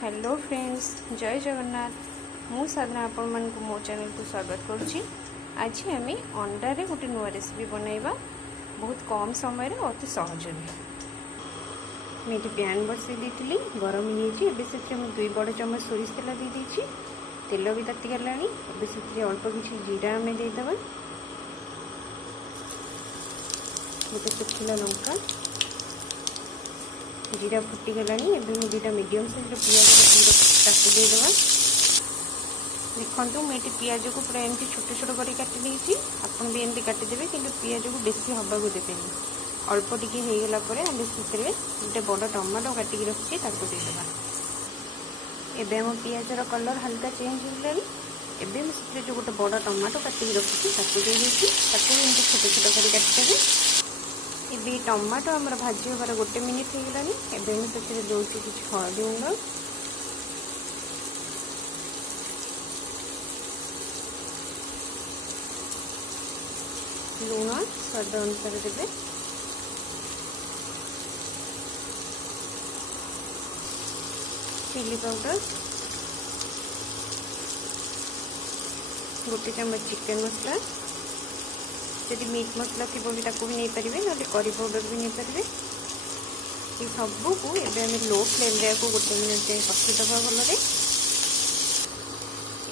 Hello friends, जय जगन्नाथ। मु साधना आपण मन को मो चैनल को स्वागत करुच्ची। आज आम अंडारे गोटे नुआ रेसिपी बनैबा बहुत कम समय अति सहज। मुझे पैन बसई दी गरम हो से 2 बड़ चम्मच सोरिष तेल दे तेल भी ताती गला। से अल्प किसी जीरा आम देदेव, गोटे सुखिला लंका, जीरा फुटीगला। मुझे 2टा मीडियम साइज पियाज ताकू देदेव। देखो मुझे पियाज को पूरा एमती छोट छोट कर काटी आपन भी एमती काटिदेवे, कि पियाज को बेसी हवा को देवे। अल्प टिके होगला आम से गोटे बड़ टमाटो काटिक रखी देदेव। एबे आम पियाजर कलर हल्का चेंज होगा। एबे से जो गोटे बड़ टमाटो काटिक रखी एमती छोट छोट कर काटिदेवे। ये टमाटो आमर भाजी हबार 1 मिनिट होगला। एबे से दौर किसी हलदी गुंड, लुण स्वाद अनुसार देवे, चिली पाउडर, गोटे चम्मच चिकेन मसला, जदि मीट मसला थी भी नहीं पारे ना करी पाउडर भी नहीं पारे। ये सबू को एवं लो फ्लेम को 1 मिनिट जाए कषिदबा भल।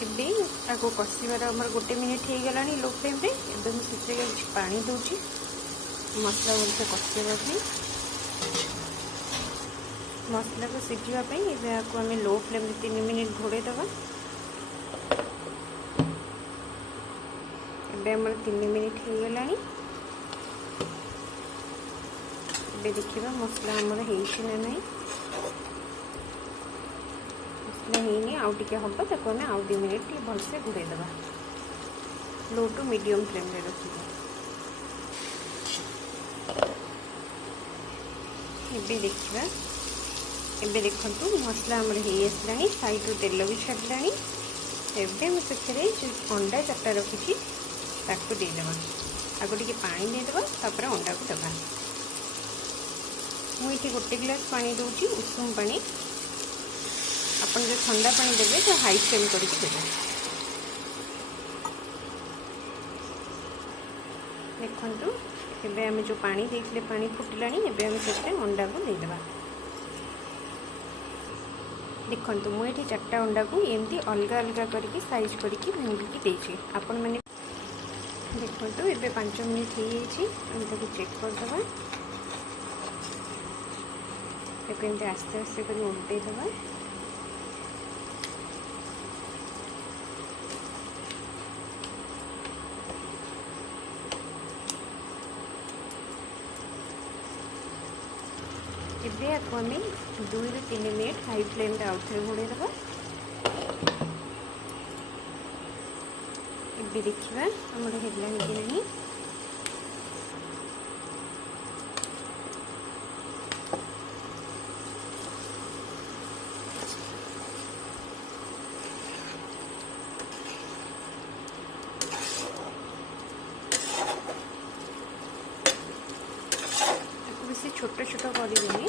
एवं कषिबार आमर 1 मिनिट होगला लो फ्लेम रे। एवं से पानी दूची मसला भलसे कषापी, मसला को सीझापी। एवं आम लो फ्लेम रे 3 मिनिट घोड़े दबा। आमर 3 मिनिट होगला। देखा मसला आमर होना ना, मसला होनी आउ टे हम ताको आम आउ 2 मिनिट भलसे घोड़े दबा। लो टू मीडियम फ्लेम रे रखिए। एबे देखा, एबे देखंतु मसला आमर हो आसला, साइड रू तेल भी छाड़ला। एबे से अंडा 4टा रखी ताकू देदेवा। आगे टे पानी देदेवा, तापर अंडा को दबा। मुझे 1 गिलास पानी दूची, उषुम पानी। आपन जो ठंडा पानी देवे तो हाई फ्लेम करके देवे। देखंतु एबे आम जो पानी देइथिले पानी फुटिलानी। एबे आम से अंडा को देदेवा। देखंतु मुझे 4टा अंडा को एमती अलग अलग करके साइज करके भांगिकी देछि। आपन माने देखो ये 5 मिनिट हो चेक करदे। एमती आस्ते आस्ते कर उल्टे दबा। एबे आपको आम 2 ରୁ 3 मिनिट हाई फ्लेम रे आउ थे घोड़े दबा। एबे देखिबा हमर हेडलाइन कि नहीं। बेसी छोट छोट करेंगे,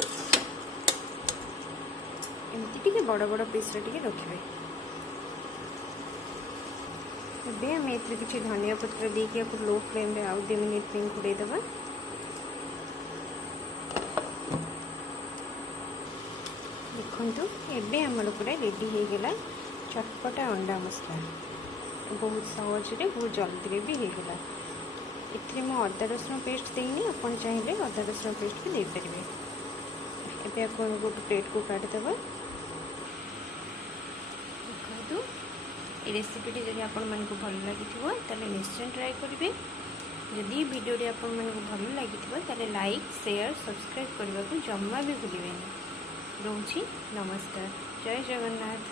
एमती टिके बड़ बड़ पीस टिके रखिए। एबे आम ए किसी धनिया पत्र देके लो फ्लेम रे आउ 2 मिनिट घोड़े दबा। देखंतु एबे हमर पूरा रेडी हो गला चटपटा अंडा मसला। बहुत सहज रे बहुत जल्दी भी हो गला। इतने मो अदा रसुण पेस्ट देनी, आपन चाहिए अदा रसुण पेस्ट भी दे पारे। एबे आपन गोटे प्लेट को काटिदेबा। देखो ये रेसिपीटी जब आपण मन को भल लगी निश्चय ट्राई करेंगे। जदि वीडियो आपण मन को भल लगी लाइक शेयर सब्सक्राइब करने को जमा भी भूलें। रोची नमस्कार, जय जगन्नाथ।